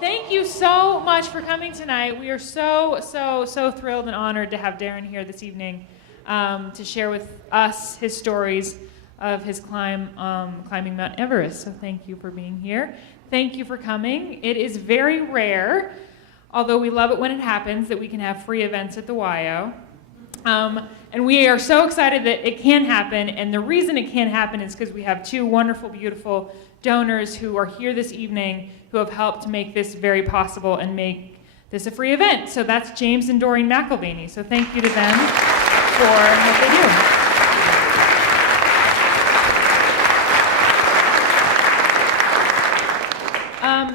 Thank you so much for coming tonight. We are so thrilled and honored to have Darren here this evening to share with us his stories of his climbing Mount Everest. So thank you for being here. Thank you for coming. It is very rare, although we love it when it happens, that we can have free events at the YO. And we are so excited that it can happen, and the reason it can happen is because we have two wonderful, beautiful donors who are here this evening who have helped to make this very possible and make this a free event. So that's James and Doreen McElvaney. So thank you to them for what they do.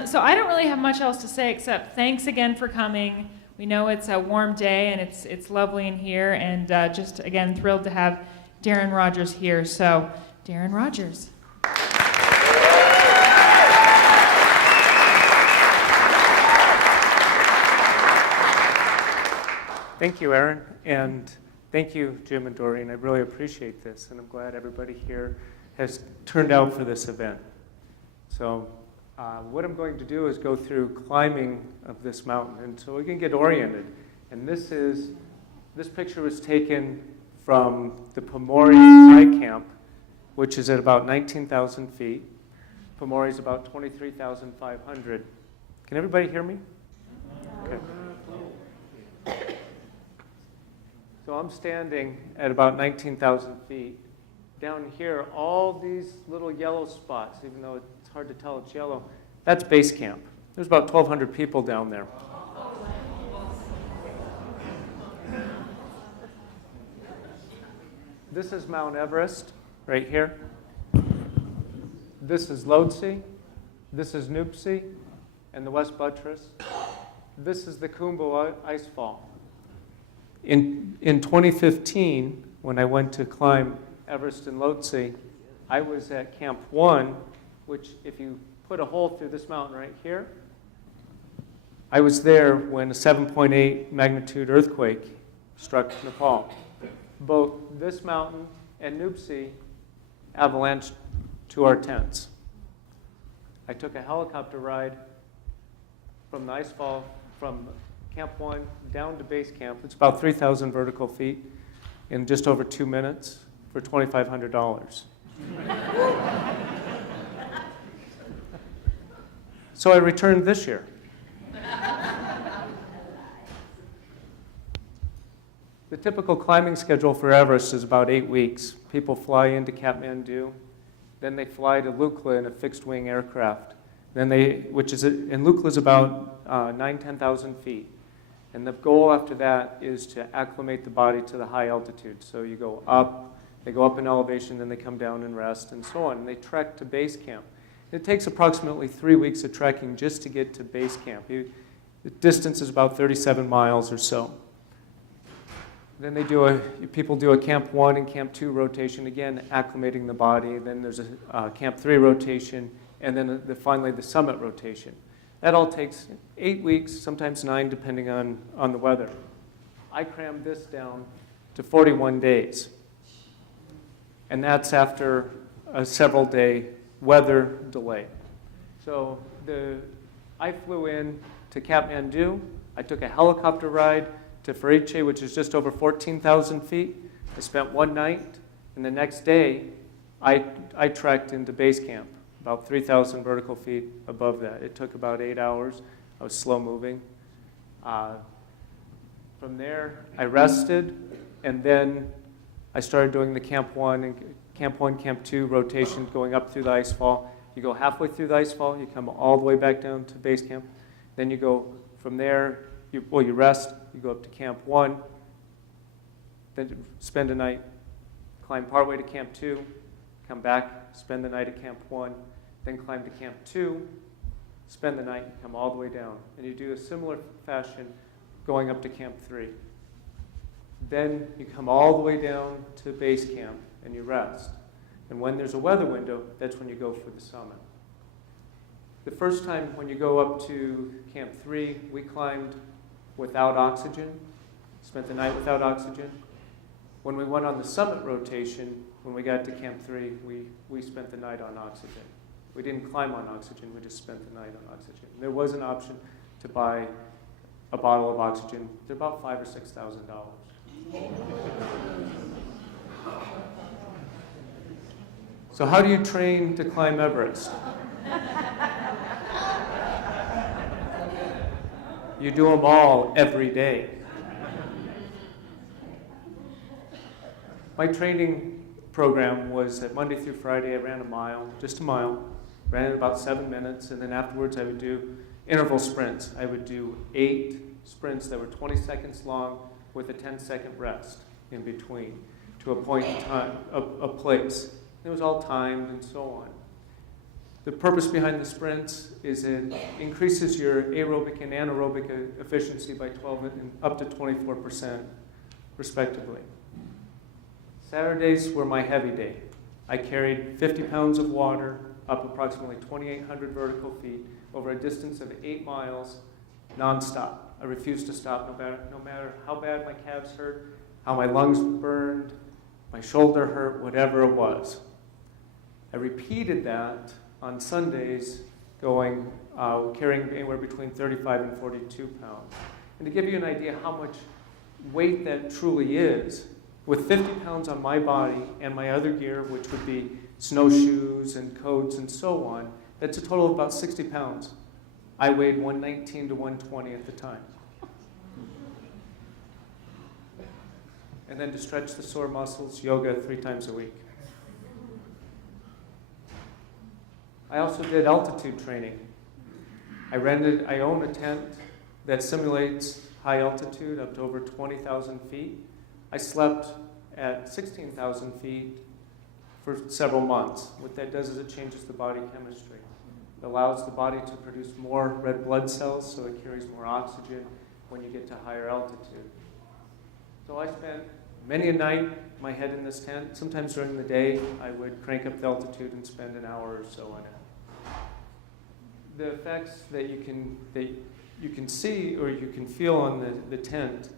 So I don't really have much else to say except thanks again for coming. We know it's a warm day and it's lovely in here, and just again thrilled to have Darren Rogers here. So Darren Rogers. Thank you, Erin, and thank you, Jim and Doreen. I really appreciate this, and I'm glad everybody here has turned out for this event. So what I'm going to do is go through climbing of this mountain, and so we can get oriented. And this picture was taken from the Pomori High Camp, which is at about 19,000 feet. Pomori is about 23,500. Can everybody hear me? Okay. So I'm standing at about 19,000 feet. Down here, all these little yellow spots, even though it's hard to tell it's yellow, that's base camp. There's about 1,200 people down there. This is Mount Everest, right here. This is Lhotse. This is Nuptse and the West Buttress. This is the Khumbu Icefall. In 2015, when I went to climb Everest in Lhotse, I was at Camp 1, which if you put a hole through this mountain right here, I was there when a 7.8 magnitude earthquake struck Nepal. Both this mountain and Nuptse avalanched to our tents. I took a helicopter ride from the icefall from Camp 1 down to base camp. It's about 3,000 vertical feet in just over 2 minutes for $2,500. So I returned this year. The typical climbing schedule for Everest is about 8 weeks. People fly into Kathmandu, then they fly to Lukla in a fixed-wing aircraft. And Lukla is about 10,000 feet. And the goal after that is to acclimate the body to the high altitude. So you go up, they go up in elevation, then they come down and rest, and so on. And they trek to base camp. It takes approximately 3 weeks of trekking just to get to base camp. The distance is about 37 miles or so. Then people do a Camp 1 and Camp 2 rotation, again, acclimating the body. Then there's a Camp 3 rotation, and then finally the summit rotation. That all takes 8 weeks, sometimes 9, depending on the weather. I crammed this down to 41 days. And that's after a several-day weather delay. So I flew in to Kathmandu. I took a helicopter ride to Fariche, which is just over 14,000 feet. I spent one night, and the next day, I trekked into base camp, about 3,000 vertical feet above that. It took about 8 hours. I was slow moving. From there, I rested, and then I started doing the Camp 1, Camp 2 rotation, going up through the icefall. You go halfway through the icefall, you come all the way back down to base camp. Then you go from there, you rest, you go up to Camp 1, then spend a night, climb partway to Camp 2, come back, spend the night at Camp 1, then climb to Camp 2, spend the night, come all the way down. And you do a similar fashion going up to Camp 3. Then you come all the way down to base camp and you rest. And when there's a weather window, that's when you go for the summit. The first time when you go up to Camp 3, we climbed without oxygen, spent the night without oxygen. When we went on the summit rotation, when we got to Camp 3, we spent the night on oxygen. We didn't climb on oxygen, we just spent the night on oxygen. There was an option to buy a bottle of oxygen. They're about $5,000 or $6,000. So how do you train to climb Everest? You do them all every day. My training program was that Monday through Friday I ran a mile, just a mile, ran it about 7 minutes, and then afterwards I would do interval sprints. I would do 8 sprints that were 20 seconds long with a 10-second rest in between to a point in time, a place. It was all timed and so on. The purpose behind the sprints is it increases your aerobic and anaerobic efficiency by 12 and up to 24%, respectively. Saturdays were my heavy day. I carried 50 pounds of water up approximately 2,800 vertical feet over a distance of 8 miles, nonstop. I refused to stop no matter how bad my calves hurt, how my lungs burned, my shoulder hurt, whatever it was. I repeated that on Sundays, carrying anywhere between 35 and 42 pounds. And to give you an idea how much weight that truly is, with 50 pounds on my body and my other gear, which would be snowshoes and coats and so on, that's a total of about 60 pounds. I weighed 119 to 120 at the time. And then to stretch the sore muscles, yoga 3 times a week. I also did altitude training. I own a tent that simulates high altitude up to over 20,000 feet. I slept at 16,000 feet for several months. What that does is it changes the body chemistry. It allows the body to produce more red blood cells, so it carries more oxygen when you get to higher altitude. So I spent many a night my head in this tent. Sometimes during the day, I would crank up the altitude and spend an hour or so on it. The effects that you can see or you can feel on the tent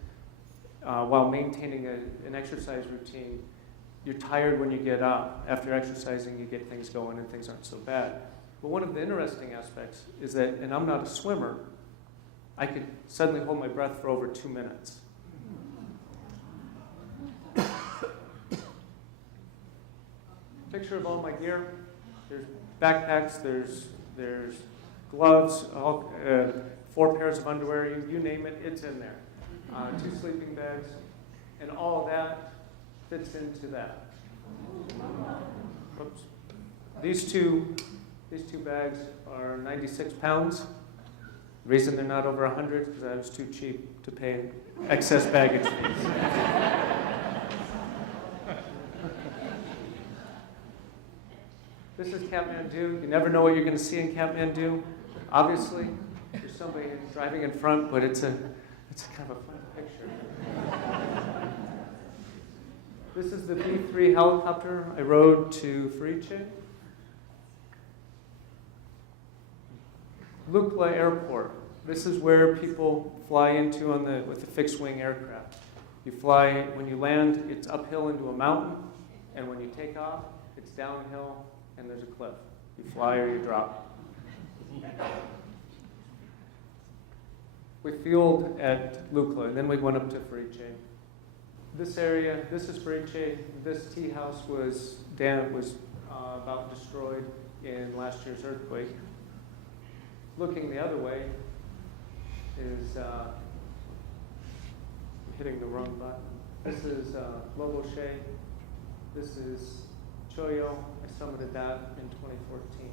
while maintaining an exercise routine, you're tired when you get up. After exercising, you get things going and things aren't so bad. But one of the interesting aspects is that, and I'm not a swimmer, I could suddenly hold my breath for over 2 minutes. Picture of all my gear. There's backpacks, there's gloves, 4 pairs of underwear, you name it, it's in there. 2 sleeping bags, and all of that fits into that. Oops. These two bags are 96 pounds. The reason they're not over 100 is because I was too cheap to pay excess baggage fees. This is Kathmandu. You never know what you're going to see in Kathmandu. Obviously, there's somebody driving in front, but it's kind of a fun picture. This is the B-3 helicopter I rode to Ferice. Lukla Airport. This is where people fly into with the fixed-wing aircraft. You fly, when you land, it's uphill into a mountain, and when you take off, it's downhill, and there's a cliff. You fly or you drop. We fueled at Lukla, and then we went up to Ferice. This area, this is Ferice. This tea house was about destroyed in last year's earthquake. Looking the other way is hitting the wrong button. This is Loboshe. This is Choyo. I summited that in 2014.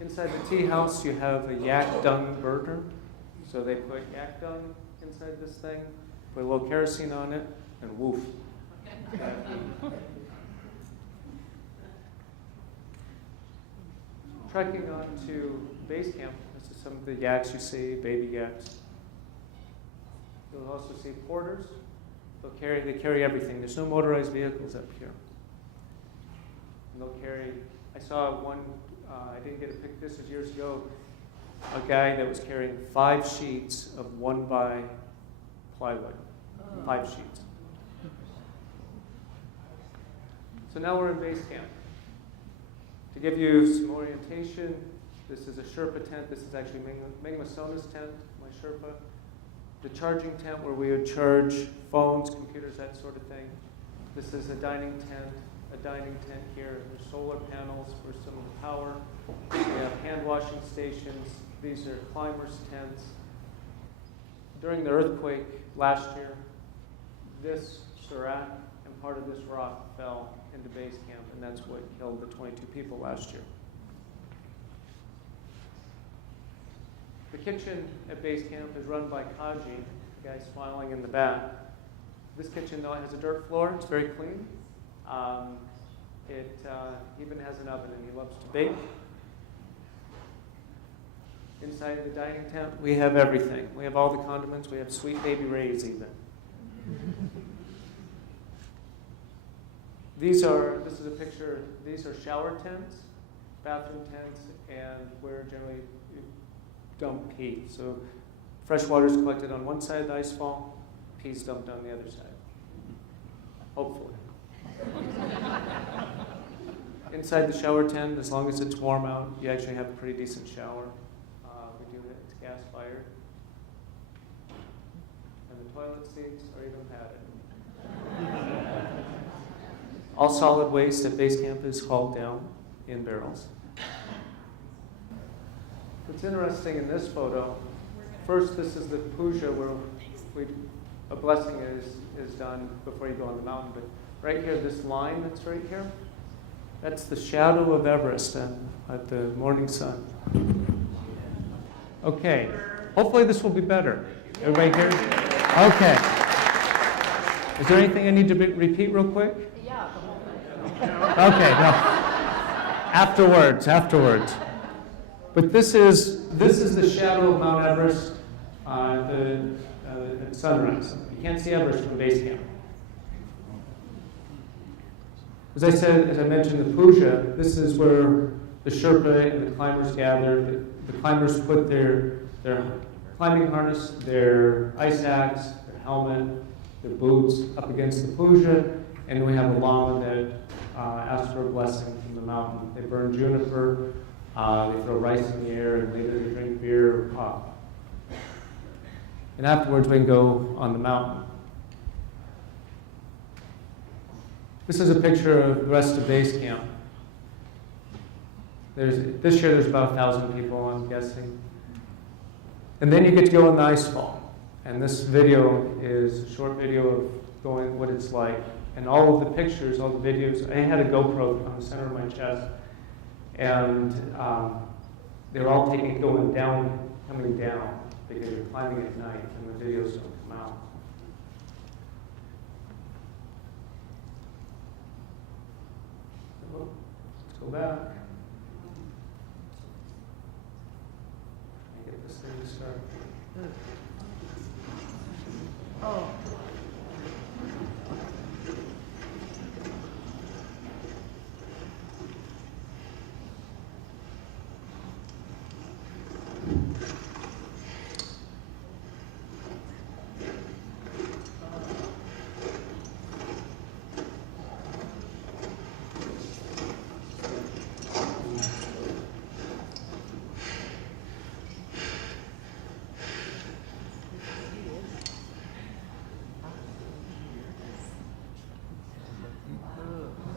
Inside the tea house, you have a yak dung burner. So they put yak dung inside this thing, put a little kerosene on it, and woof. Trekking on to base camp. This is some of the yaks you see, baby yaks. You'll also see porters. They carry everything. There's no motorized vehicles up here. And they'll carry, I saw one, I didn't get a pic, this was years ago, a guy that was carrying 5 sheets of 1x plywood. 5 sheets. So now we're in base camp. To give you some orientation, this is a Sherpa tent. This is actually Mingma Sona's tent, my Sherpa. The charging tent where we would charge phones, computers, that sort of thing. This is a dining tent here. There's solar panels for some of the power. We have hand washing stations. These are climbers' tents. During the earthquake last year, this serac and part of this rock fell into base camp, and that's what killed the 22 people last year. The kitchen at base camp is run by Kaji, the guy smiling in the back. This kitchen, though, has a dirt floor. It's very clean. It even has an oven, and he loves to bake. Inside the dining tent, we have everything. We have all the condiments. We have sweet baby rays, even. This is a picture. These are shower tents, bathroom tents, and where generally you dump pee. So fresh water is collected on one side of the ice fall, pee is dumped on the other side. Hopefully. Inside the shower tent, as long as it's warm out, you actually have a pretty decent shower. We do it, it's gas fired. And the toilet seats are even padded. All solid waste at base camp is hauled down in barrels. What's interesting in this photo, first this is the puja where a blessing is done before you go on the mountain. But right here, this line that's right here, that's the shadow of Everest at the morning sun. Okay, hopefully this will be better. Everybody here? Okay. Is there anything I need to repeat real quick? Yeah. Okay, no. Afterwards. But this is the shadow of Mount Everest at sunrise. You can't see Everest from base camp. As I mentioned, the puja, this is where the Sherpa and the climbers gather. The climbers put their climbing harness, their ice axe, their helmet, their boots up against the puja, and we have a lama that asks for a blessing from the mountain. They burn juniper, they throw rice in the air, and later they drink beer or pop. And afterwards we can go on the mountain. This is a picture of the rest of base camp. This year there's about 1,000 people, I'm guessing. And then you get to go on the ice fall. And this video is a short video of going what it's like. And all of the pictures, all the videos, I had a GoPro on the center of my chest. And they were all coming down, because you're climbing at night and the videos don't come out. So, let's go back. Let me get this thing to start. Oh.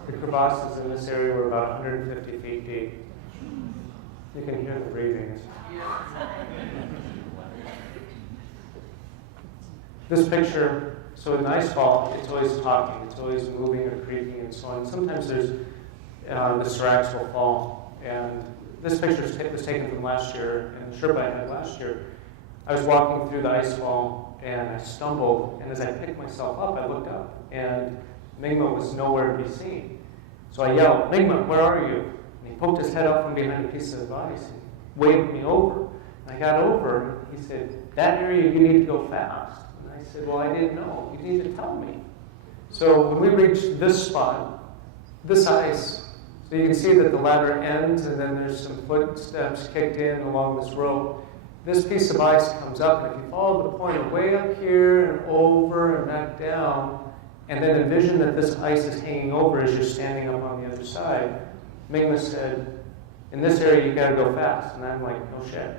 The crevasses in this area were about 150 feet deep. You can hear the breathing. This picture, so in the ice fall, it's always talking, it's always moving or creaking and so on. Sometimes the seracs will fall. And this picture was taken from last year, and the Sherpa I had last year. I was walking through the ice fall, and I stumbled, and as I picked myself up, I looked up, and Mingma was nowhere to be seen. So I yelled, "Mingma, where are you?" And he poked his head out from behind a piece of ice and waved me over. And I got over, and he said, "That area you need to go fast." And I said, "Well, I didn't know. You need to tell me." So when we reached this spot, this ice, so you can see that the ladder ends, and then there's some footsteps kicked in along this rope. This piece of ice comes up, and if you follow the pointer way up here and over and back down, and then envision that this ice is hanging over as you're standing up on the other side, Mingma said, in this area you gotta go fast. And I'm like, no shit.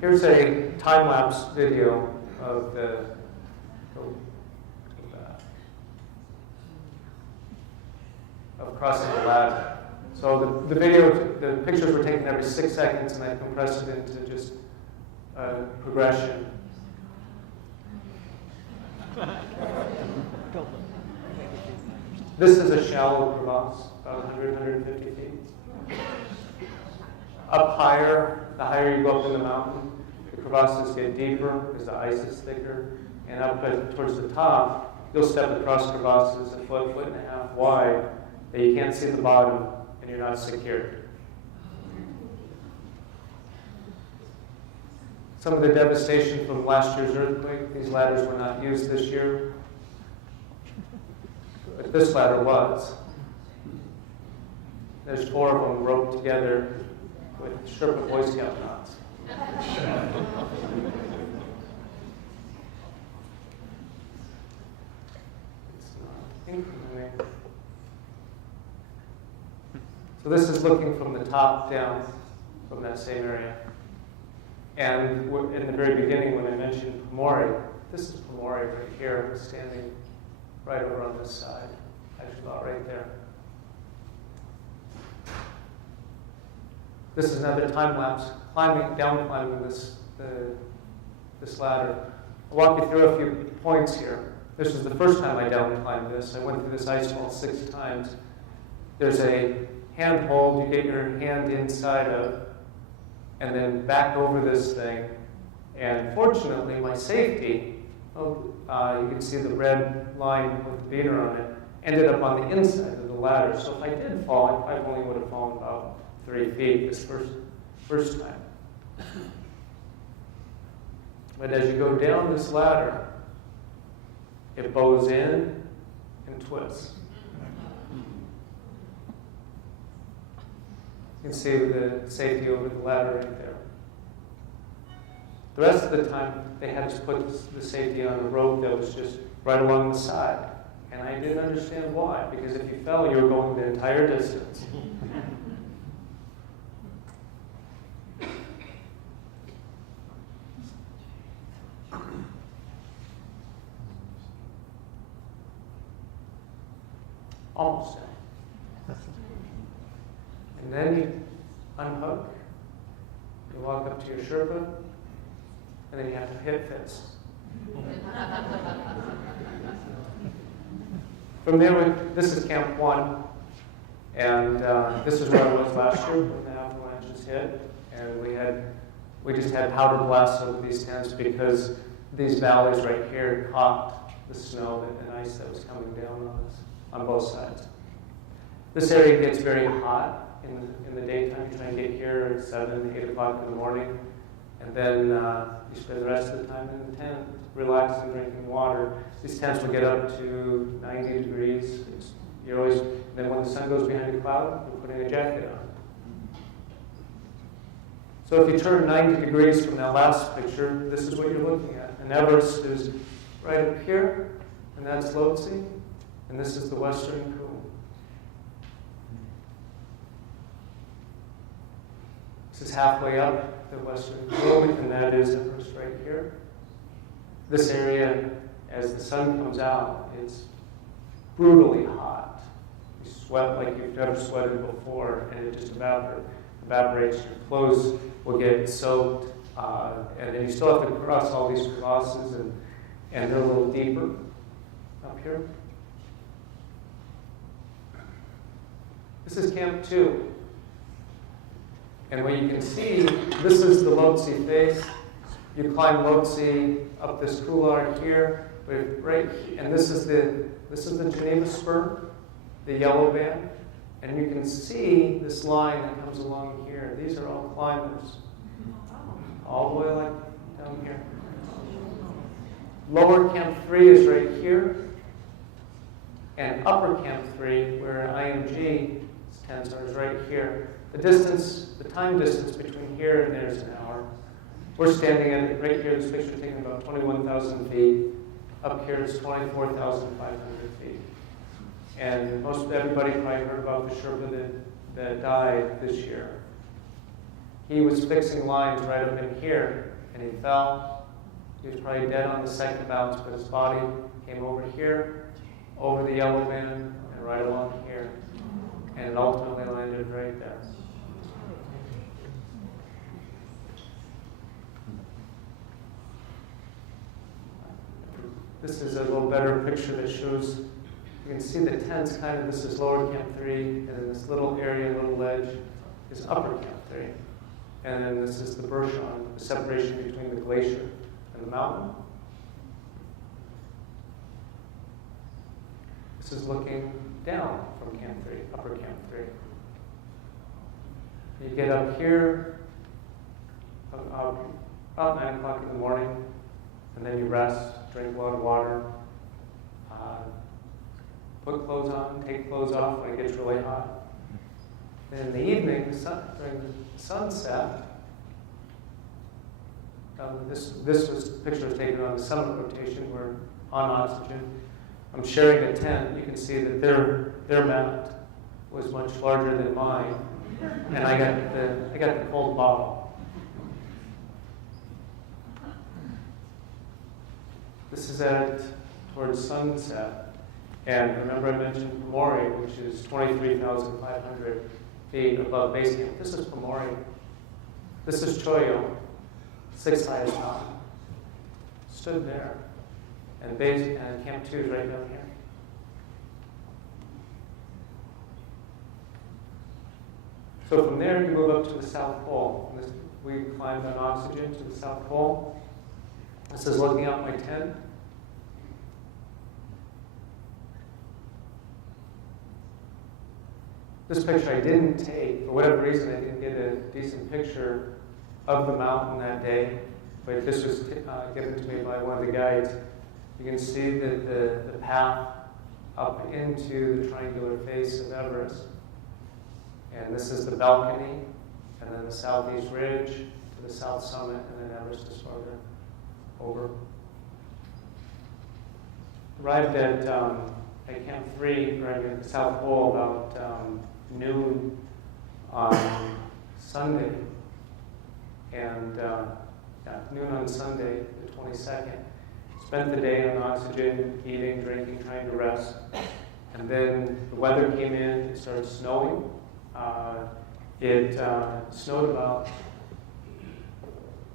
Here's a time-lapse video of of crossing the ladder. So the pictures were taken every 6 seconds, and I compressed it into just progression. This is a shallow crevasse, about 100, 150 feet. Up higher, the higher you go up in the mountain, the crevasses get deeper because the ice is thicker. And up towards the top, you'll step across crevasses a foot, foot and a half wide that you can't see the bottom and you're not secured. Some of the devastation from last year's earthquake, these ladders were not used this year, but this ladder was. There's 4 of them roped together with Sherpa Boy Scout knots. It's not incrementing. So this is looking from the top down from that same area. And in the very beginning when I mentioned Pomori, this is Pomori right here, standing right over on this side, actually about right there. This is another time lapse, down climbing this ladder. I'll walk you through a few points here. This was the first time I down climbed this. I went through this ice wall 6 times. There's a handhold you get your hand inside of, and then back over this thing. And fortunately, my safety, you can see the red line with the beater on it, ended up on the inside of the ladder. So if I did fall, I probably only would have fallen about 3 feet this first time. But as you go down this ladder, it bows in and twists. You can see the safety over the ladder right there. The rest of the time, they had us put the safety on a rope that was just right along the side. And I didn't understand why, because if you fell, you were going the entire distance. Almost down. And then you unhook, you walk up to your Sherpa, and then you have to hit fits. From there, this is Camp 1, and this is where I was last year when the avalanches hit, and we just had powder blasts over these tents because these valleys right here caught the snow and ice that was coming down on us on both sides. This area gets very hot in the daytime. You try and get here at 7, 8 o'clock in the morning, and then you spend the rest of the time in the tent, relaxing, drinking water. These tents will get up to 90 degrees. Then when the sun goes behind a cloud, you're putting a jacket on. So if you turn 90 degrees from that last picture, this is what you're looking at. And Everest is right up here, and that's Lhotse, and this is the Western Cool. This is halfway up the Western Cool, and that is Everest right here. This area, as the sun comes out, is brutally hot. You sweat like you've never sweated before, and it just evaporates. Your clothes will get soaked, and then you still have to cross all these crevasses, and they're a little deeper up here. This is Camp 2. And what you can see, this is the Lhotse face. You climb Lhotse up this couloir here, and this is the Geneva Spur, the yellow band. And you can see this line that comes along here. These are all climbers, all the way like down here. Lower Camp 3 is right here, and Upper Camp 3, where IMG's tents are, is right here. The time distance between here and there is an hour. We're standing at, right here, this picture is taken about 21,000 feet. Up here it's 24,500 feet. And most everybody probably heard about the Sherpa that died this year. He was fixing lines right up in here, and he fell. He was probably dead on the second bounce, but his body came over here, over the yellow band, and right along here. And it ultimately landed right there. This is a little better picture that shows, you can see the tents kind of, this is lower Camp 3, and then this little area, little ledge, is upper Camp 3. And then this is the Bershon, the separation between the glacier and the mountain. This is looking down from Camp 3, upper Camp 3. You get up here about 9 o'clock in the morning, and then you rest, drink a lot of water, put clothes on, take clothes off when it gets really hot. And in the evening, during the sunset, this was picture was taken on the summit rotation. We're on oxygen. I'm sharing a tent. You can see that their mat was much larger than mine, and I got the cold bottle. This is towards sunset, and remember I mentioned Pomori, which is 23,500 feet above base camp. This is Pomori. This is Choyo, 6th highest mountain. Stood there, and Camp 2 is right down here. So from there, you move up to the South Pole. We climbed on oxygen to the South Pole. This is looking out my tent. This picture I didn't take. For whatever reason, I didn't get a decent picture of the mountain that day, but this was given to me by one of the guides. You can see that the path up into the triangular face of Everest. And this is the balcony, and then the southeast ridge to the south summit, and then Everest is farther over. Arrived at Camp 3, or at the South Pole, about noon on Sunday. And noon on Sunday, the 22nd. Spent the day on oxygen, eating, drinking, trying to rest. And then the weather came in, it started snowing. It snowed about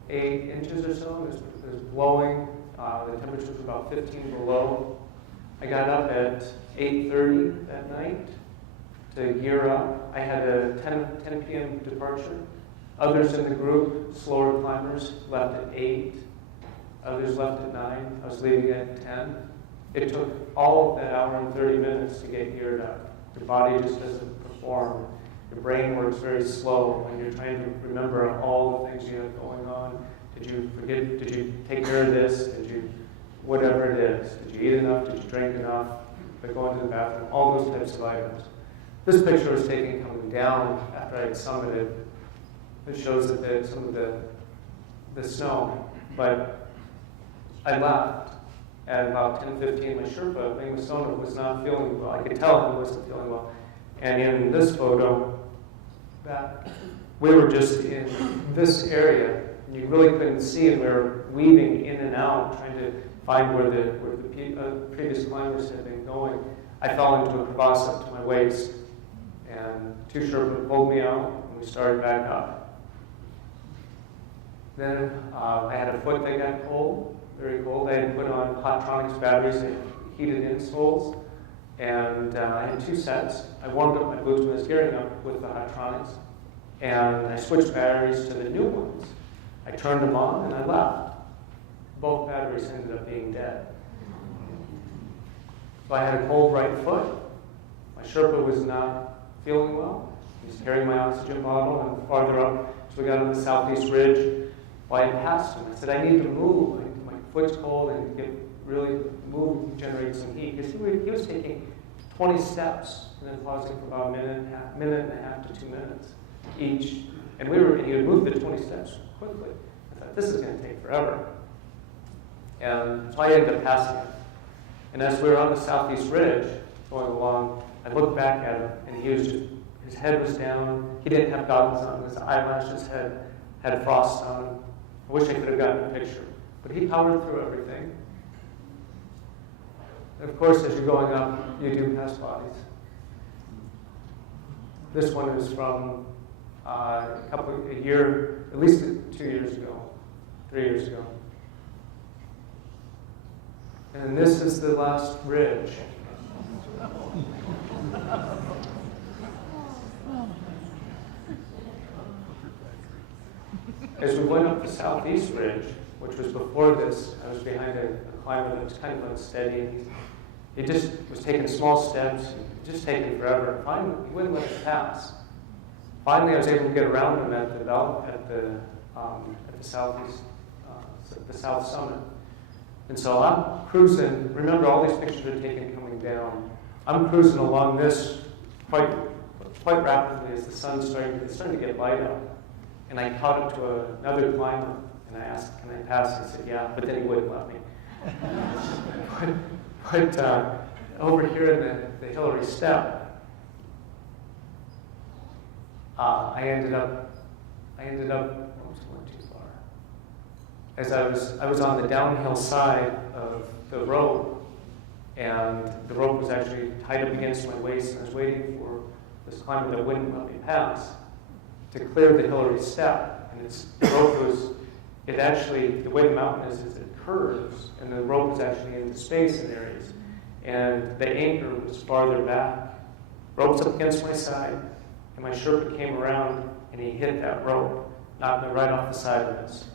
8 inches or so. It was blowing. The temperature was about 15 below. I got up at 8:30 that night to gear up. I had a 10 p.m. departure. Others in the group, slower climbers, left at 8. Others left at 9. I was leaving at 10. It took all of that hour and 30 minutes to get geared up. Your body just doesn't perform. Your brain works very slow when you're trying to remember all the things you have going on. Did you forget? Did you take care of this? Did you, whatever it is. Did you eat enough? Did you drink enough? Did you go into the bathroom? All those types of items. This picture was taken coming down after I had summited. It shows that some of the snow. But I left at about 10:15. My Sherpa, Lingasona, was not feeling well. I could tell he wasn't feeling well. And in this photo, that we were just in this area, and you really couldn't see, and we were weaving in and out, trying to find where the previous climbers had been going. I fell into a crevasse up to my waist, and 2 Sherpa pulled me out, and we started back up. Then I had a foot that got cold, very cold. I had put on Hottronics batteries and heated insoles. And I had 2 sets. I warmed up my boots when I was gearing up with the Hottronics. And I switched batteries to the new ones. I turned them on and I left. Both batteries ended up being dead. So I had a cold right foot. My Sherpa was not feeling well. He was carrying my oxygen bottle, and farther up, so we got on the southeast ridge. Well, I passed him. I said, I need to move. My foot's cold and really move, generate some heat. Because he was taking 20 steps and then pausing for about a minute and a half to 2 minutes each. And he would move the 20 steps quickly. thought, this is going to take forever. And so I ended up passing him. And as we were on the southeast ridge going along, I looked back at him, and his head was down. He didn't have goggles on. His eyelashes had frost on them. I wish I could have gotten a picture. But he powered through everything. And of course, as you're going up, you do pass bodies. This one is from a year, at least 2 years ago, 3 years ago. And this is the last ridge. As we went up the southeast ridge, which was before this, I was behind a climber that was kind of unsteady. He just was taking small steps, just taking forever. Finally, he wouldn't let us pass. Finally, I was able to get around him at the southeast, the south summit. And so I'm cruising. Remember, all these pictures are taken coming down. I'm cruising along this quite rapidly as the sun's starting to get light out. And I caught up to another climber, and I asked, "Can I pass?" He said, "Yeah," but then he wouldn't let me. but over here in the Hillary Step, I ended up. I was going too far. As I was on the downhill side of the rope, and the rope was actually tied up against my waist, and I was waiting for this climber that wouldn't let me pass to clear the Hillary Step. And the rope was, the way the mountain is it curves, and the rope was actually in the space in areas. And the anchor was farther back. Rope's up against my side, and my Sherpa came around, and he hit that rope, knocked me right off the side of this.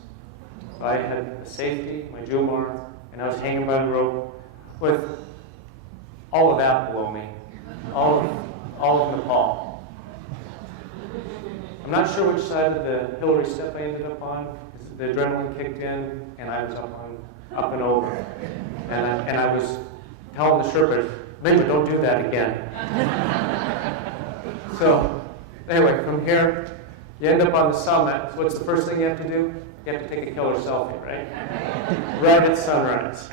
So I had a safety, my Jumar, and I was hanging by the rope with all of that below me, all of Nepal. I'm not sure which side of the Hillary Step I ended up on, because the adrenaline kicked in, and I was up and over. And I was telling the Sherpa, "Maybe don't do that again." So anyway, from here, you end up on the summit. So what's the first thing you have to do? You have to take a killer selfie, right? Right at sunrise.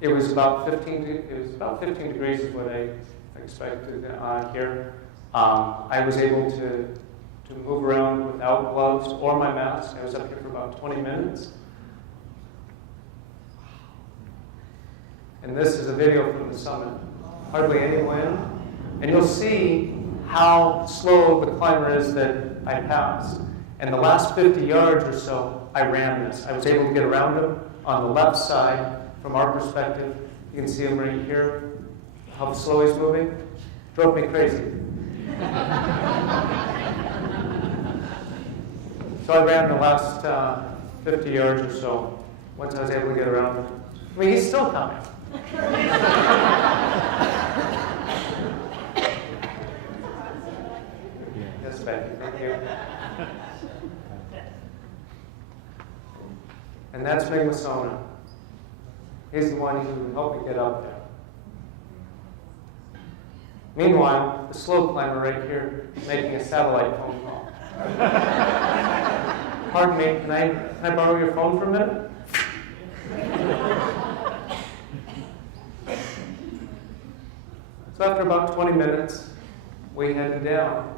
It was about 15 degrees is what I expected here. I was able to move around without gloves or my mask. I was up here for about 20 minutes. And this is a video from the summit. Hardly any wind. And you'll see how slow the climber is that I passed. And the last 50 yards or so, I ran this. I was able to get around him on the left side from our perspective. You can see him right here, how slow he's moving. Drove me crazy. So I ran the last 50 yards or so once I was able to get around him. I mean, he's still coming. Yes, Becky, thank you. And that's Migmasona. He's the one who helped me get up there. Meanwhile, the slow climber right here making a satellite phone call. Pardon me, can I borrow your phone for a minute? So after about 20 minutes, we headed down.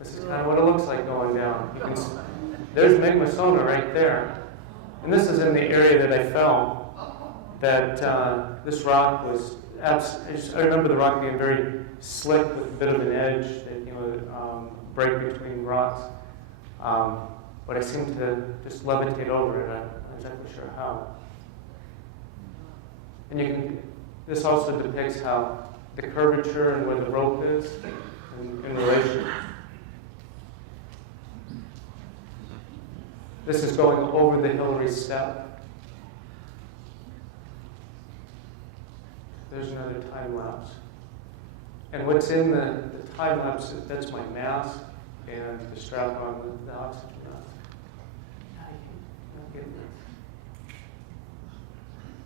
This is kind of what it looks like going down. You can see, there's Migmasona right there. And this is in the area that I fell. That this rock was, I remember the rock being very slick with a bit of an edge that break between rocks. But I seemed to just levitate over it. I'm not exactly sure how. And this also depicts how the curvature and where the rope is in relation. This is going over the Hillary Step. There's another time lapse. And what's in the time lapse, that's my mask and the strap on the oxygen mask.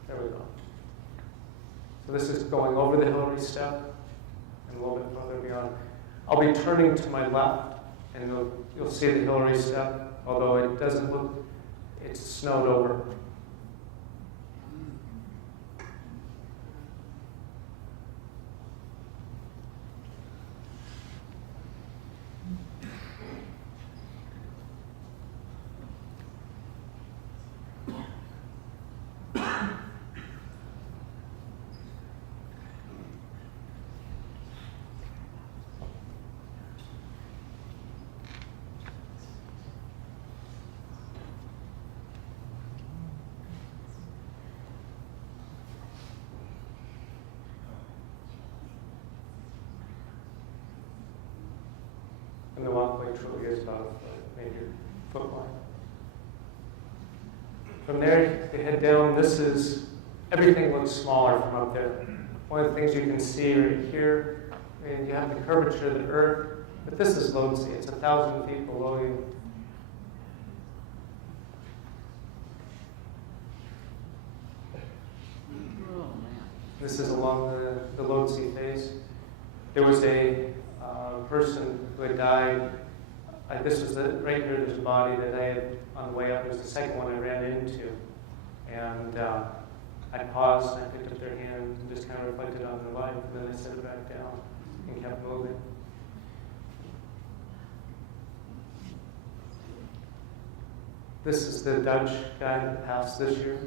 There we go. So this is going over the Hillary Step and a little bit further beyond. I'll be turning to my left, and you'll see the Hillary step, although it doesn't look, it's snowed over. And the walkway truly is about a foot, maybe a foot wide. From there, you head down. Everything looks smaller from up there. One of the things you can see right here, and you have the curvature of the earth, but this is Lhotse. It's 1,000 feet below you. This is along the Lhotse face. There was a person who had died. This was right here, there's a body that I had on the way up. It was the second one I ran into. And I paused and I picked up their hand and just kind of reflected on their life. And then I set it back down and kept moving. This is the Dutch guy that passed this year.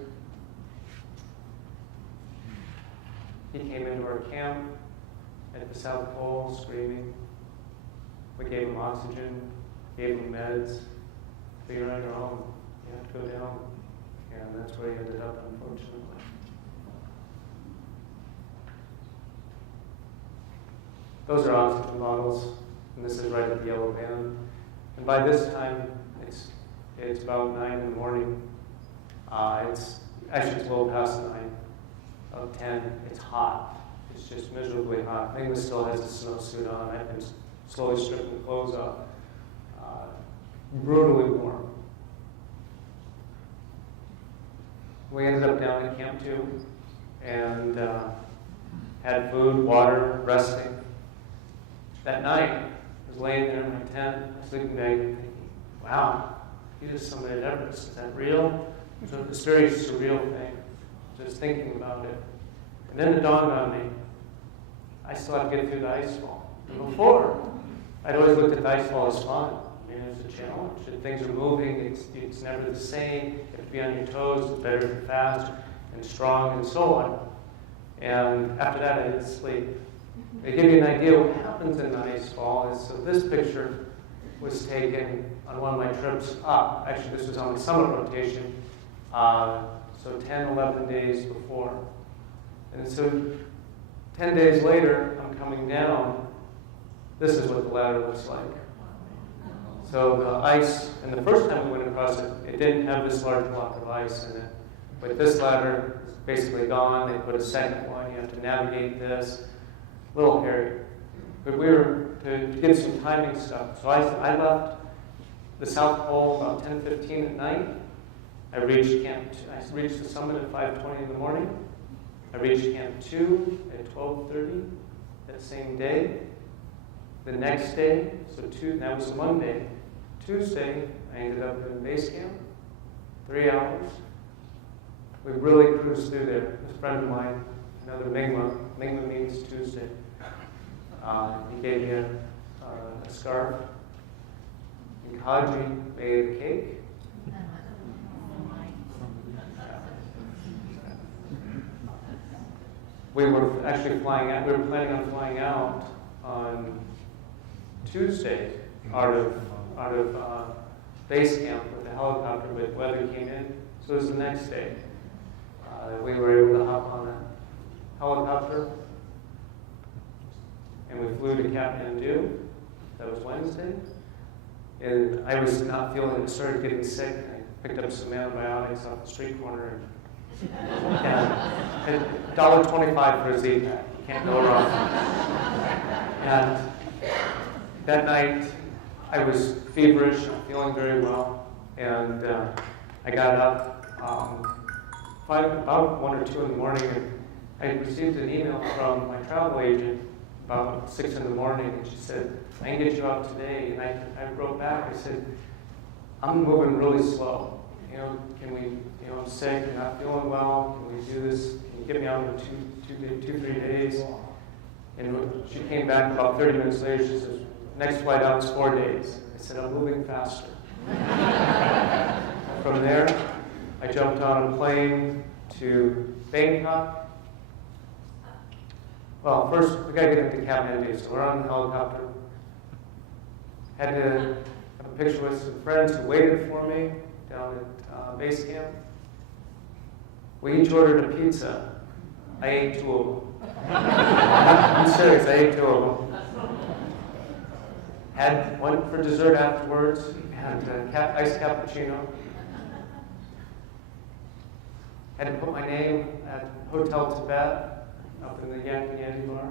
He came into our camp at the South Pole screaming. We gave him oxygen, gave him meds. So you're on your own. You have to go down. And that's where he ended up, unfortunately. Those are oxygen bottles, and this is right at the yellow band. And by this time, it's about 9 in the morning. It's a little past 9, about 10. It's hot. It's just miserably hot. Mingma still has a snowsuit on. I've been slowly stripping the clothes off. Brutally warm. We ended up down at Camp 2 and had food, water, resting. That night, I was laying there in my tent, sleeping bag, and thinking, wow, he just summited Everest. Is that real? So it's a very surreal thing, just thinking about it. And then it dawned on me, I still have to get through the ice wall. And before, I'd always looked at the ice wall as fun. I mean, it's a challenge. If things are moving, it's never the same. You have to be on your toes, it's better to be fast and strong and so on. And after that, I didn't sleep. To give you an idea what happens in the ice fall is, so this picture was taken on one of my trips up. Actually, this was on the summer rotation, so 10, 11 days before. And so 10 days later, I'm coming down. This is what the ladder looks like. So the ice, and the first time we went across it, it didn't have this large block of ice in it. But this ladder is basically gone. They put a second one. You have to navigate this. A little hairy. But we were to get some timing stuff. So I left the South Pole about 10:15 at night. I reached the summit at 5:20 in the morning. I reached Camp 2 at 12:30 that same day. The next day, that was Monday. Tuesday, I ended up in base camp, 3 hours. We really cruised through there. A friend of mine, another Mingma means Tuesday. He gave me a scarf. And Kaji made a cake. We were actually flying out. We were planning on flying out on Tuesday out of base camp with the helicopter, but weather came in, so it was the next day. We were able to hop on a helicopter, and we flew to Kathmandu. That was Wednesday, and I was not feeling it. Started getting sick. I picked up some antibiotics off the street corner, and $1.25 for a Z-Pack. You can't go wrong. And that night, I was feverish, not feeling very well, and I got up about 1 or 2 in the morning, and I received an email from my travel agent about 6 in the morning, and she said, I can get you out today. And I wrote back, I said, I'm moving really slow. Can we, I'm sick, I'm not feeling well, can we do this? Can you get me out in 2-3 days? And she came back about 30 minutes later, she says, next flight out is 4 days. I said, I'm moving faster. From there, I jumped on a plane to Bangkok. Well, first, we got to get into Kathmandu, so we're on the helicopter. Had to have a picture with some friends who waited for me down at base camp. We each ordered a pizza. I ate 2 of them. I'm serious, I ate 2 of them. Had one for dessert afterwards, and iced cappuccino. Had to put my name at Hotel Tibet up in the Yanti bar.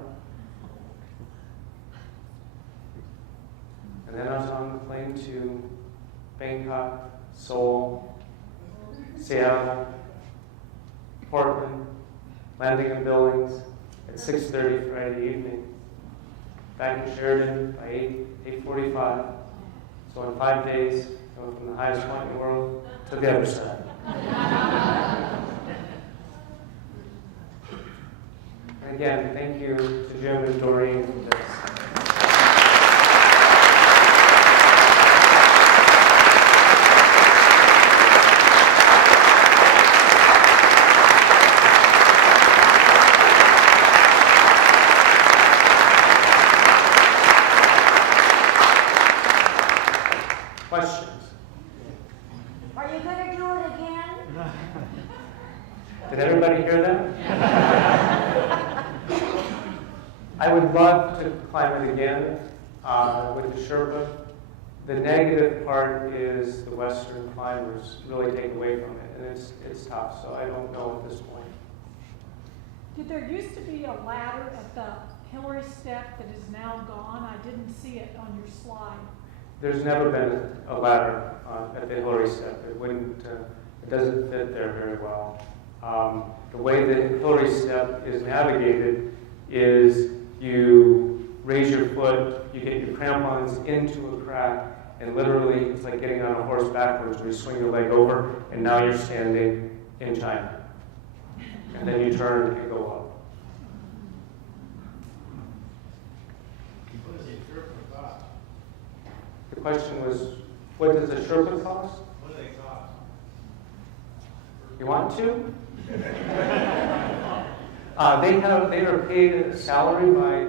And then I was on the plane to Bangkok, Seoul, Seattle, Portland, landing in Billings at 6:30 Friday evening. Back in Sheridan by 8:45. So in 5 days, going from the highest point in the world to the other side. And again, thank you to Jim and Doreen for this. Questions? Are you going to do it again? Did everybody hear that? I would love to climb it again with the Sherpa. The negative part is the Western climbers really take away from it, and it's tough, so I don't know at this point. Did there used to be a ladder at the Hillary step that is now gone? I didn't see it on your slide. There's never been a ladder at the Hillary step. It doesn't fit there very well. The way the Hillary step is navigated is you raise your foot, you get your crampons into a crack, and literally it's like getting on a horse backwards where you swing your leg over, and now you're standing in China. And then you turn and go up. The question was, what does a Sherpa cost? What do they cost? You want to? They are paid a salary by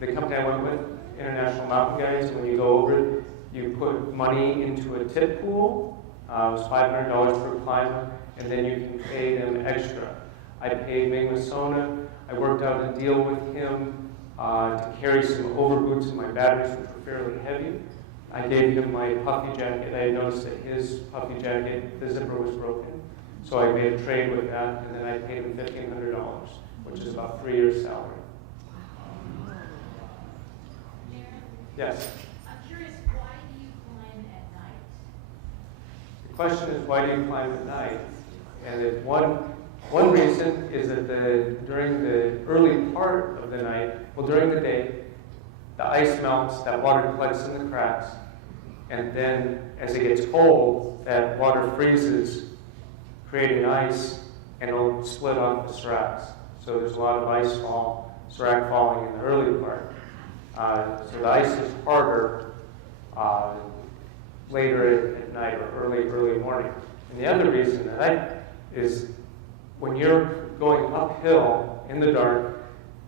the company I went with, International Mountain Guides. When you go over it, you put money into a tip pool. It was $500 per climber, and then you can pay them extra. I paid Ming Masona. I worked out a deal with him to carry some overboots in my batteries, which were fairly heavy. I gave him my puffy jacket. I had noticed that his puffy jacket, the zipper was broken. So I made a trade with that, and then I paid him $1,500, which is about 3 years' salary. Yes? I'm curious, why do you climb at night? The question is, why do you climb at night? And one reason is that during the early part of the night, well, during the day, the ice melts, that water collects in the cracks, and then as it gets cold, that water freezes, creating ice, and it'll split off the seracs. So there's a lot of ice fall, serac falling in the early part. So the ice is harder later at night or early morning. And the other reason is when you're going uphill in the dark,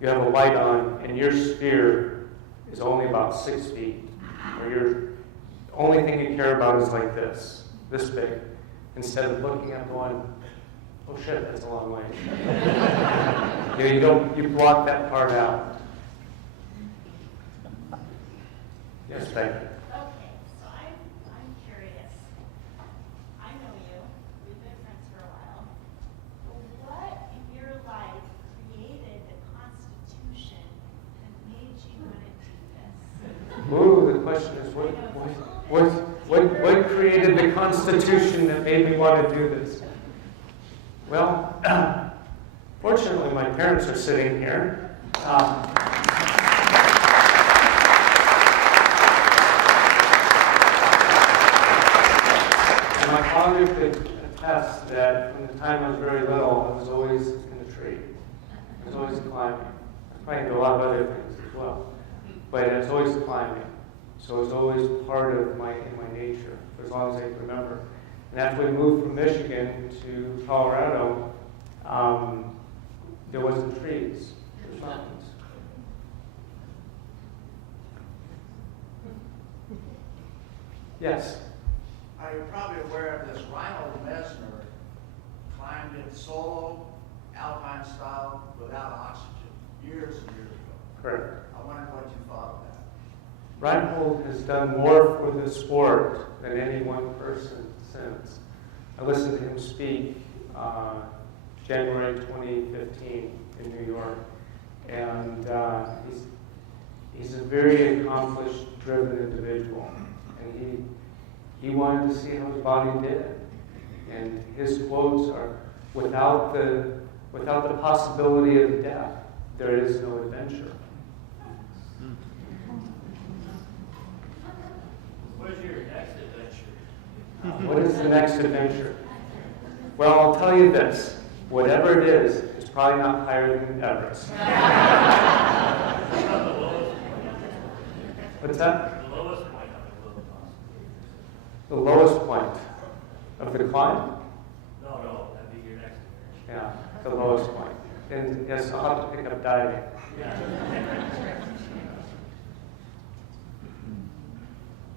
you have a light on, and your sphere is only about 6 feet. Or the only thing you care about is like this big, instead of looking up going, oh shit, that's a long way. You block that part out. Yes, thank you. Okay, so I'm curious. I know you. We've been friends for a while. What in your life created the Constitution that made you want to do this? Ooh, the question is, what created the Constitution that made me want to do this? Well, fortunately, my parents are sitting here. could attest that from the time I was very little, I was always in a tree. I was always climbing. I was probably into a lot of other things as well. But I was always climbing. So it was always part of my nature for as long as I can remember. And after we moved from Michigan to Colorado, there wasn't trees. There was mountains. Yes? You're probably aware of this. Reinhold Messner climbed it solo, alpine style, without oxygen, years and years ago. Correct. I wondered what you thought of that. Reinhold has done more for the sport than any one person since. I listened to him speak January 2015 in New York, and he's a very accomplished, driven individual, and he wanted to see how his body did, and his quotes are, without the possibility of death, there is no adventure. What's your next adventure? What is the next adventure? Well, I'll tell you this. Whatever it is, it's probably not higher than Everest. What's that? The lowest point of the world possible. The lowest point of the climb? No, that'd be your next adventure. Yeah, the lowest point. And yes, I'll have to pick up diving.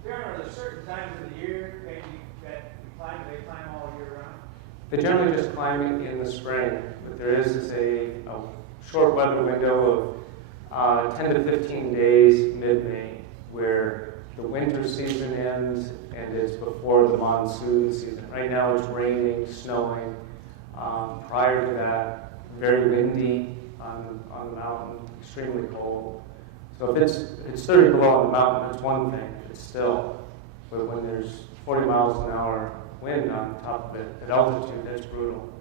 Darren, are there certain times of the year that they climb all year round? They generally just climb in the spring, but there is a short weather window of 10 to 15 days mid-May where the winter season ends and it's before the monsoon season. Right now it's raining, snowing. Prior to that, very windy on the mountain, extremely cold. So if it's 30 below on the mountain, it's one thing, it's still. But when there's 40 miles an hour wind on top of it, at altitude, that's brutal.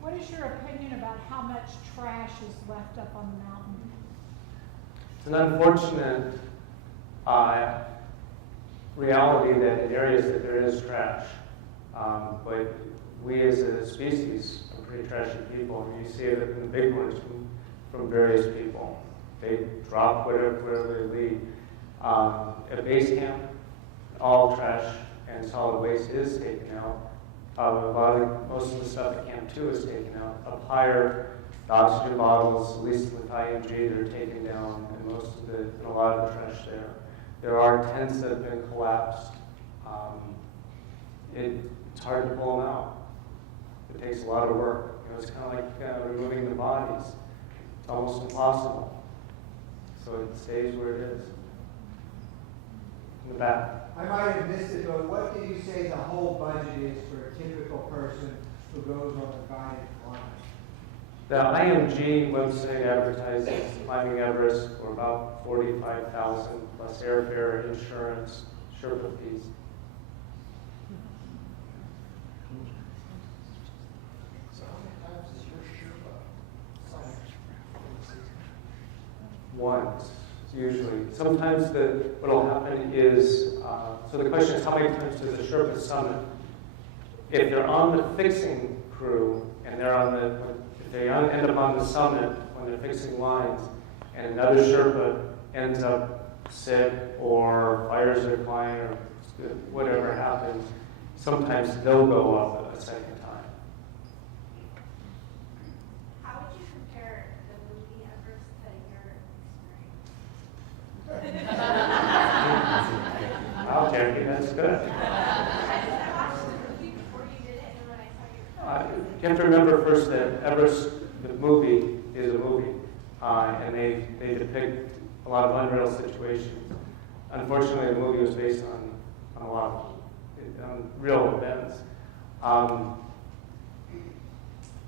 What is your opinion about how much trash is left up on the mountain? It's an unfortunate reality that in areas that there is trash. But we as a species are pretty trashy people. And you see it in the big ones from various people. They drop whatever they leave. At base camp, all trash and solid waste is taken out. Most of the stuff at Camp 2 is taken out. Up higher, the oxygen bottles, at least with IMG, they're taken down, and a lot of the trash there. There are tents that have been collapsed. It's hard to pull them out. It takes a lot of work. It's kind of like removing the bodies. It's almost impossible. So it stays where it is. In the back. I might have missed it, but what do you say the whole budget is for a typical person who goes on a guided climb? The IMG website advertises climbing Everest for about $45,000 plus airfare, insurance, Sherpa fees. So how many times is your Sherpa? Once, usually. Sometimes what will happen is, so the question is how many times does the Sherpa summit? If they're on the fixing crew and if they end up on the summit when they're fixing lines and another Sherpa ends up sick or fires their client or whatever happens, sometimes they'll go up a second time. How would you compare the movie Everest to your experience? Wow, Jackie, that's good. I watched the movie before you did it, and when I saw your You have to remember first that Everest, the movie, is a movie, and they depict a lot of unreal situations. Unfortunately, the movie was based on a lot of real events.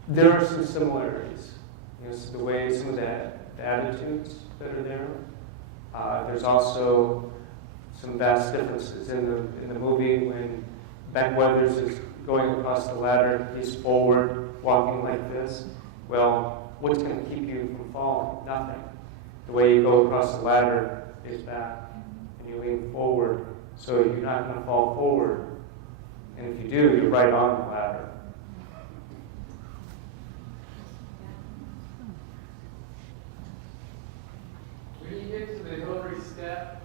There are some similarities. So the way some of the attitudes that are there. There's also some vast differences in the movie when Beck Weathers is going across the ladder, he's forward, walking like this. Well, what's going to keep you from falling? Nothing. The way you go across the ladder is back, and you lean forward, so you're not going to fall forward. And if you do, you're right on the ladder. When you get to the Hillary step,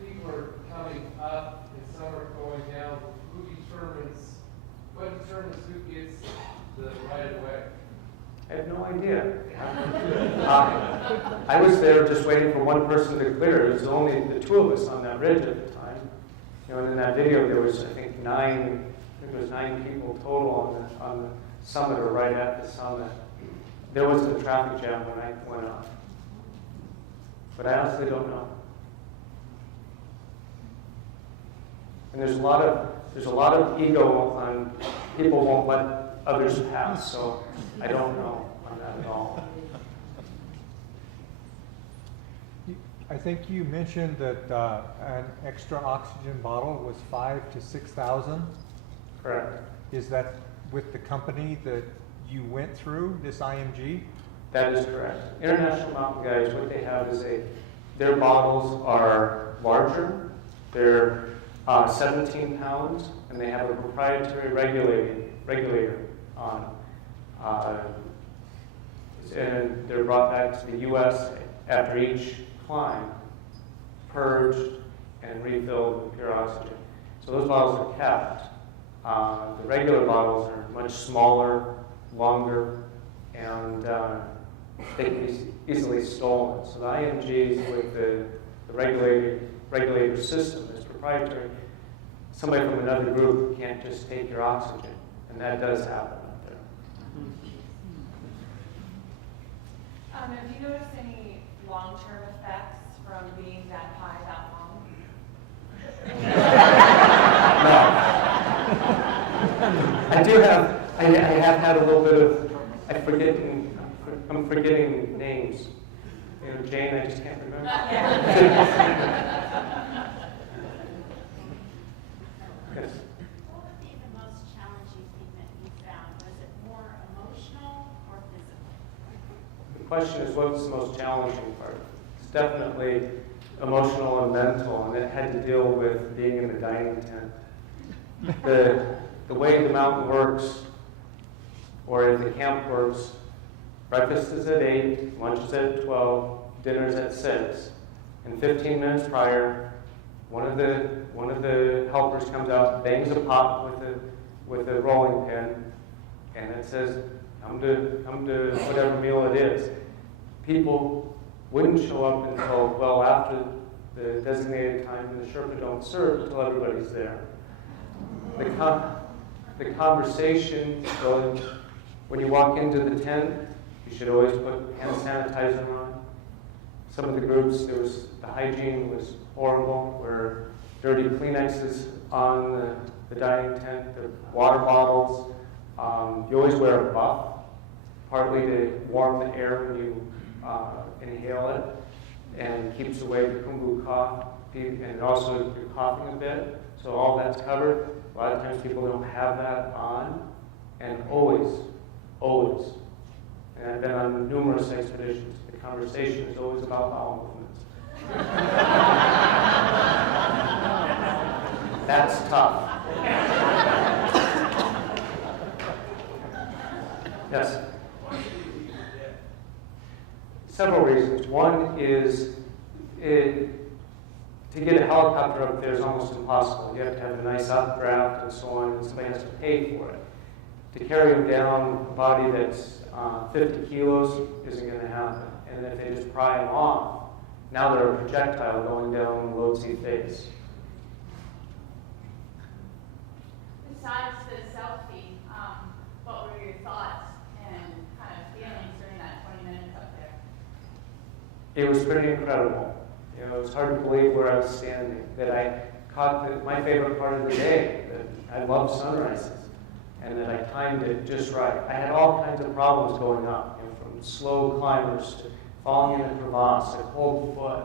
people are coming up and some are going down. What determines who gets the right of way? I have no idea. I was there just waiting for one person to clear. It was only the two of us on that ridge at the time. You know, and in that video there was, I think, nine people total on the summit or right at the summit. There was a traffic jam when I went up. But I honestly don't know. And there's a lot of ego on people won't let others pass, so I don't know on that at all. I think you mentioned that an extra oxygen bottle was 5,000 to 6,000. Correct. Is that with the company that you went through, this IMG? That is correct. International Mountain Guides, what they have is their bottles are larger. They're 17 pounds, and they have a proprietary regulator on. And they're brought back to the U.S. after each climb, purged and refilled with pure oxygen. So those bottles are kept. The regular bottles are much smaller, longer, and they can be easily stolen. So the IMGs with the regulator system is proprietary. Somebody from another group can't just take your oxygen, and that does happen out there. Have you noticed any long-term effects from being that high that long? No. I have had a little bit of, I'm forgetting names. You know, Jane, I just can't remember. Yes. What would be the most challenging thing that you found? Was it more emotional or physical? The question is, what's the most challenging part? It's definitely emotional and mental, and it had to deal with being in the dining tent. The way the mountain works, or the camp works, breakfast is at 8, lunch is at 12, dinner's at 6. And 15 minutes prior, one of the helpers comes out, bangs a pot with a rolling pin, and it says, come to whatever meal it is. People wouldn't show up until well after the designated time, and the Sherpa don't serve until everybody's there. The conversation, when you walk into the tent, you should always put hand sanitizer on. Some of the groups, the hygiene was horrible, where dirty Kleenexes on the dining tent, the water bottles. You always wear a buff, partly to warm the air when you inhale it, and keeps away the kumbu cough, and also you're coughing a bit, so all that's covered. A lot of times people don't have that on, and always, and I've been on numerous expeditions, the conversation is always about bowel movements. That's tough. Yes? Several reasons. One is to get a helicopter up there is almost impossible. You have to have a nice updraft and so on, and somebody has to pay for it. To carry them down a body that's 50 kilos isn't going to happen. And if they just pry them off, now they're a projectile going down the Lhotse face. Besides the selfie, what were your thoughts and kind of feelings during that 20 minutes up there? It was pretty incredible. You know, it was hard to believe where I was standing, that I caught my favorite part of the day, that I love sunrises, and that I timed it just right. I had all kinds of problems going up, you know, from slow climbers to falling in a crevasse, a cold foot,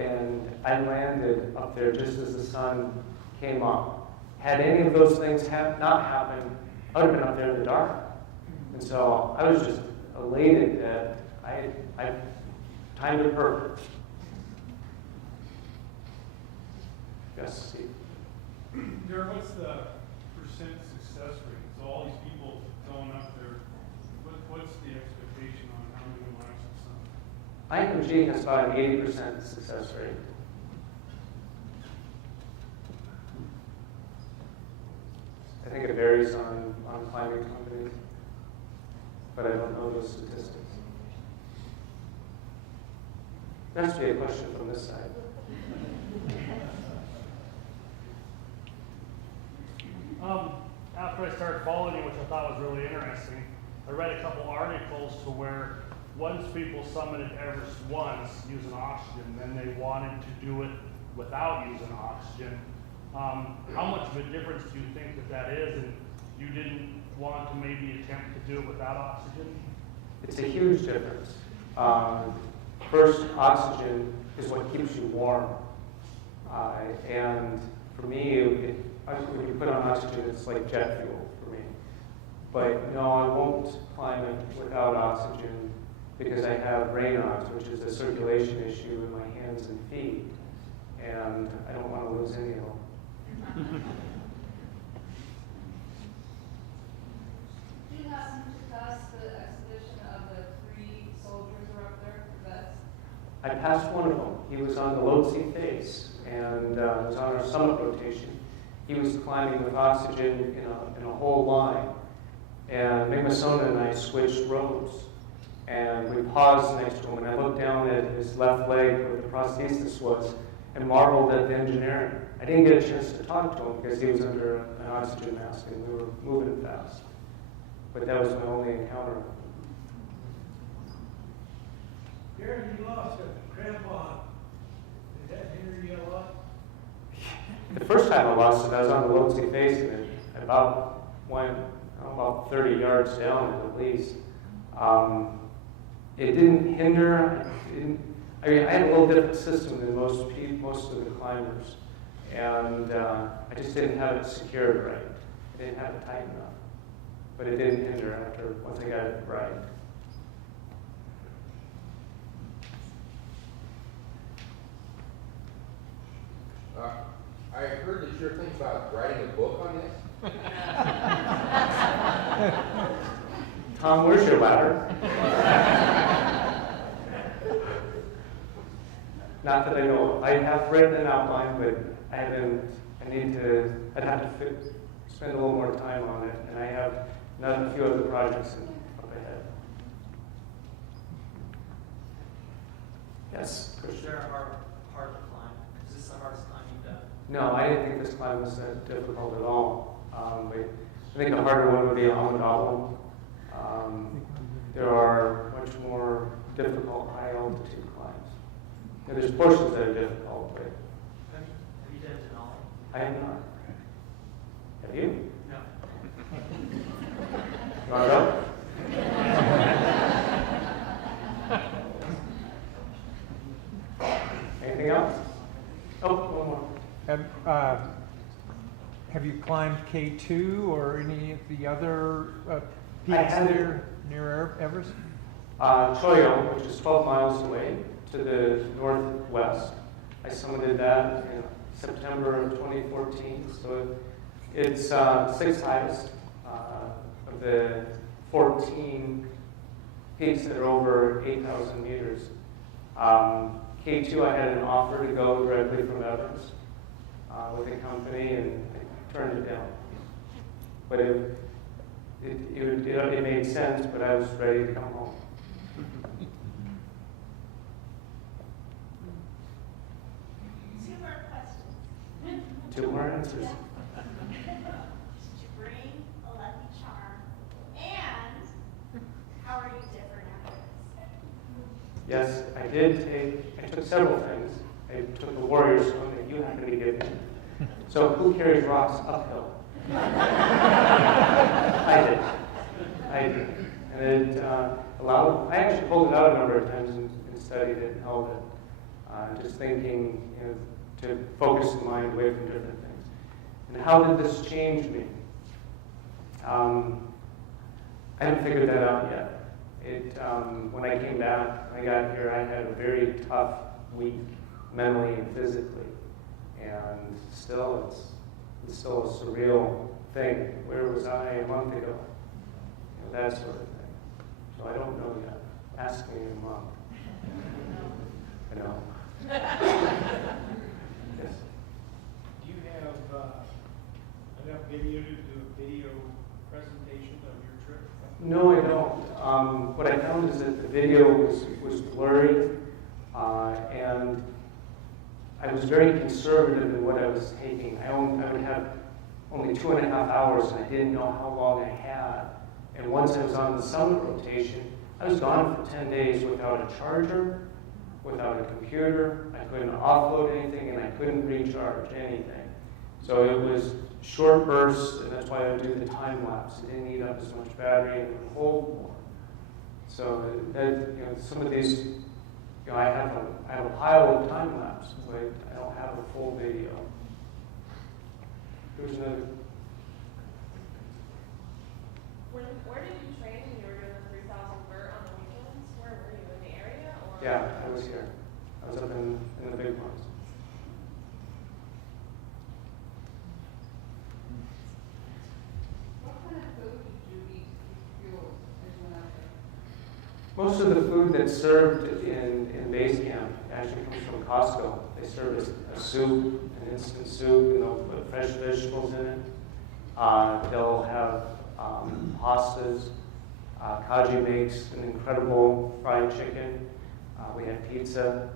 and I landed up there just as the sun came up. Had any of those things not happened, I would have been up there in the dark. And so I was just elated that I timed it perfect. Yes, Steve. Darren, what's the percent success rate? So all these people going up there, what's the expectation on how many will actually succeed? IMG has about an 80% success rate. I think it varies on climbing companies, but I don't know those statistics. There has to be a question from this side. After I started following you, which I thought was really interesting, I read a couple articles to where once people summited Everest once using oxygen, then they wanted to do it without using oxygen. How much of a difference do you think that is, and you didn't want to maybe attempt to do it without oxygen? It's a huge difference. First, oxygen is what keeps you warm. And for me, when you put on oxygen, it's like jet fuel for me. But no, I won't climb it without oxygen because I have Raynaud's, which is a circulation issue in my hands and feet. And I don't want to lose any of them. Do you happen to pass the expedition of the 3 soldiers who were up there, vets? I passed one of them. He was on the Lhotse face and was on our summit rotation. He was climbing with oxygen in a whole line. And Mimasona and I switched roads. And we paused next to him, and I looked down at his left leg where the prosthesis was and marveled at the engineering. I didn't get a chance to talk to him because he was under an oxygen mask and we were moving fast. But that was my only encounter with him. Darren, you lost a crampon. Did that hinder you a lot? The first time I lost it, I was on the Lhotse face and it about went about 30 yards down at least. It didn't hinder. I had a little different system than most of the climbers, and I just didn't have it secured right. I didn't have it tight enough, but it didn't hinder once I got it right. I heard that you're thinking about writing a book on this. Tom, where's your ladder? Not that I know of. I have written an outline, but I'd have to spend a little more time on it, and I have a few other projects up ahead. Yes? Is there a hard to climb? Is this the hardest climb you've done? No, I didn't think this climb was that difficult at all. I think the harder one would be Amadalum. There are much more difficult high altitude climbs. And there's portions that are difficult, but Have you done Denali? I have not. Have you? No. You want to go? Anything else? Oh, one more. Have you climbed K2 or any of the other peaks haven't. there near Everest? Choyo, which is 12 miles away to the northwest. I summited that in September of 2014. So it's 6th highest of the 14 peaks that are over 8,000 meters. K2, I had an offer to go directly from Everest with a company, and I turned it down. But it made sense, but I was ready to come home. Two more questions. 2 more answers. Did you bring a lucky charm? And how are you different after this? Yes, I took several things. I took the warrior stone that you happened to give me. So who carries rocks uphill? I did. And it I actually pulled it out a number of times and studied it and held it. Just thinking, to focus the mind away from different things. And how did this change me? I haven't figured that out yet. When I came back, when I got here, I had a very tough week, mentally and physically. And still, It's still a surreal thing. Where was I a month ago? That sort of thing. So I don't know yet. Ask me in a month. I know. Yes. Do you have enough video to do a video presentation of your trip? No, I don't. What I found is that the video was blurry, and I was very conservative in what I was taking. I would have only 2.5 hours, and I didn't know how long I had. And once I was on the summit rotation, I was gone for 10 days without a charger, without a computer. I couldn't offload anything, and I couldn't recharge anything. So it was short bursts, and that's why I do the time lapse. It didn't eat up as much battery and it would hold more. So that, some of these, I have a pile of time lapse, but I don't have a full video. There's another. Where did you train when you were doing the 3,000 vert on the weekends? Where were you, in the area? Or? Yeah, I was here. I was up in the big ones. What kind of food did you eat to fuel as you went out there? Most of the food that's served in base camp actually comes from Costco. They serve a soup, an instant soup, and they'll put fresh vegetables in it. They'll have pastas. Kaji makes an incredible fried chicken. We had pizza.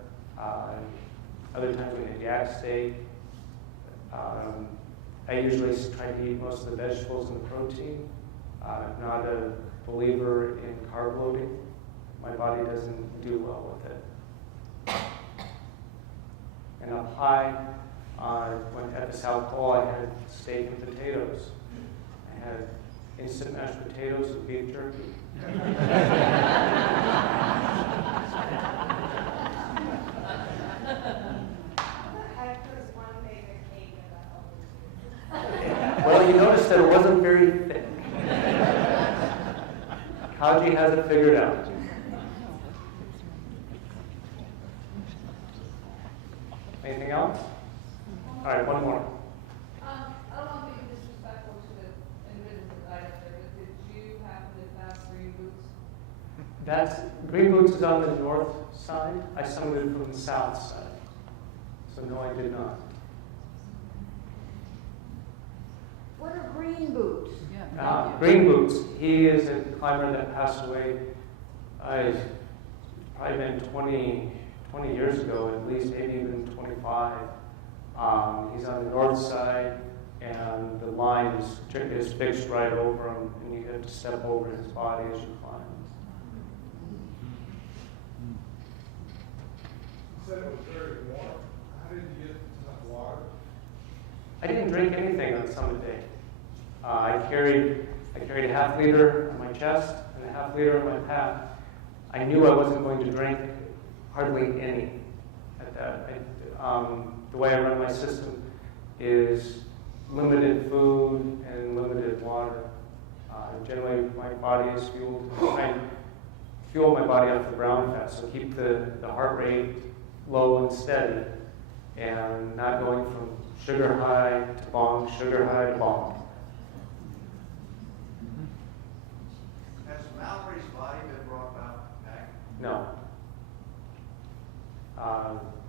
Other times we had yak steak. I usually try to eat most of the vegetables and the protein. I'm not a believer in carb loading. My body doesn't do well with it. And up high, when at the South Pole, I had steak and potatoes. I had instant mashed potatoes with beef jerky. Well, you noticed that it wasn't very thick. Kaji has it figured out. Anything else? All right, one more. I don't want to be disrespectful to the individuals that died up there, but did you happen to pass Green Boots? Green Boots is on the north side. I summited from the south side. So no, I did not. What are green boots? Green Boots, he is a climber that passed away, probably been 20 years ago, at least, maybe even 25. He's on the north side, and the line is fixed right over him, and you have to step over his body as you climb. You said it was very warm. How did you get enough water? I didn't drink anything on summit day. I carried a half liter on my chest and a half liter on my pack. I knew I wasn't going to drink hardly any at that. The way I run my system is limited food and limited water. Generally, my body is fueled. I fuel my body off the brown fat, so keep the heart rate low and steady, and not going from sugar high to bong, sugar high to bong. Has Mallory's body been brought back? No.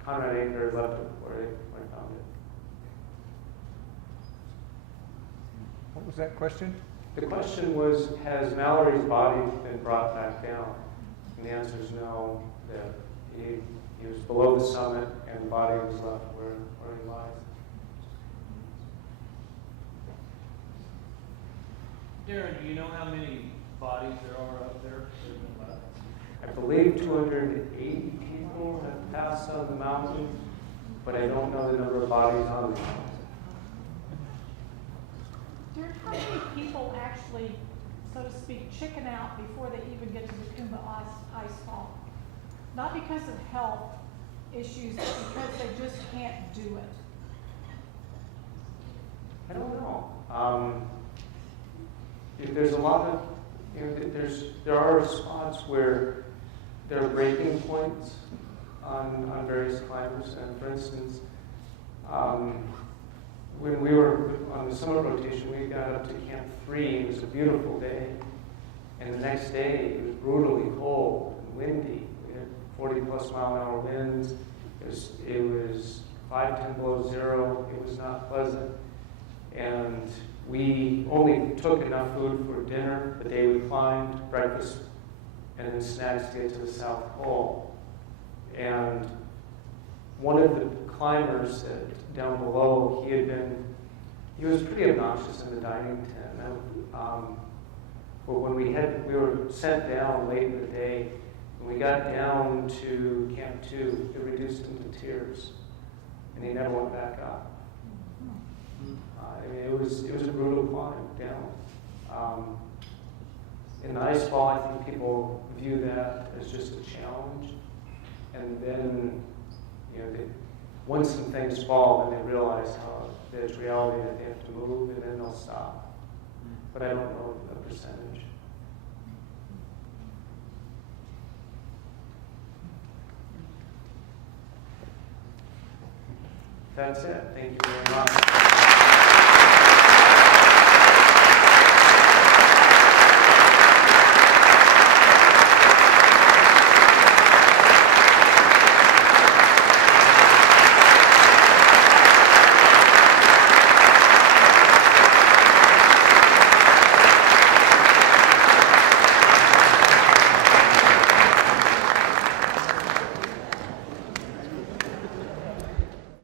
Conrad Anchor left it where I found it. What was that question? The question was, has Mallory's body been brought back down? And the answer is no, that he was below the summit and the body was left where he lies. Darren, do you know how many bodies there are up there that have been left? I believe 280 people have passed on the mountain, but I don't know the number of bodies on the mountain. Darren, how many people actually, so to speak, chicken out before they even get to the Kumba ice fall? Not because of health issues, but because they just can't do it. I don't know. There's a lot of, there are spots where there are breaking points on various climbers, and for instance, when we were on the summer rotation, we got up to Camp 3. It was a beautiful day. And the next day, it was brutally cold and windy. We had 40-plus mile-an-hour winds. It was 5, 10 below zero. It was not pleasant. And we only took enough food for dinner the day we climbed, breakfast, and then snacks to get to the South Pole. And one of the climbers down below, he was pretty obnoxious in the dining tent. But when we were sent down late in the day, when we got down to Camp 2, it reduced him to tears, and he never went back up. I mean, it was a brutal climb down. In the ice fall, I think people view that as just a challenge, and then, once some things fall, then they realize how there's reality that they have to move, and then they'll stop. But I don't know the percentage. That's it. Thank you very much.